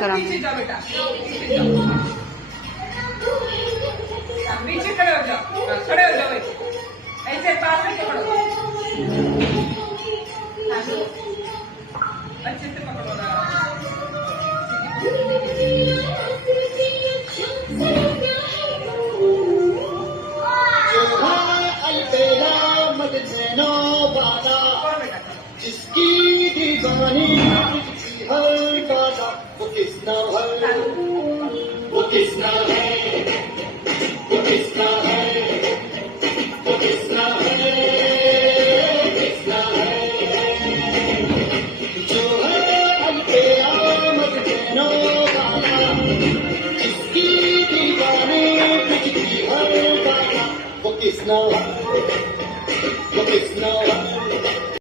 करा. पीछे जाओ बेटा, पीछे जाओ. पीछे खड़े हो जाओ, खड़े हो जाओ ऐसे पास में पकड़ो. अच्छे से पकड़ो ना. जिसकी दीवानी हर गाना वो किसना है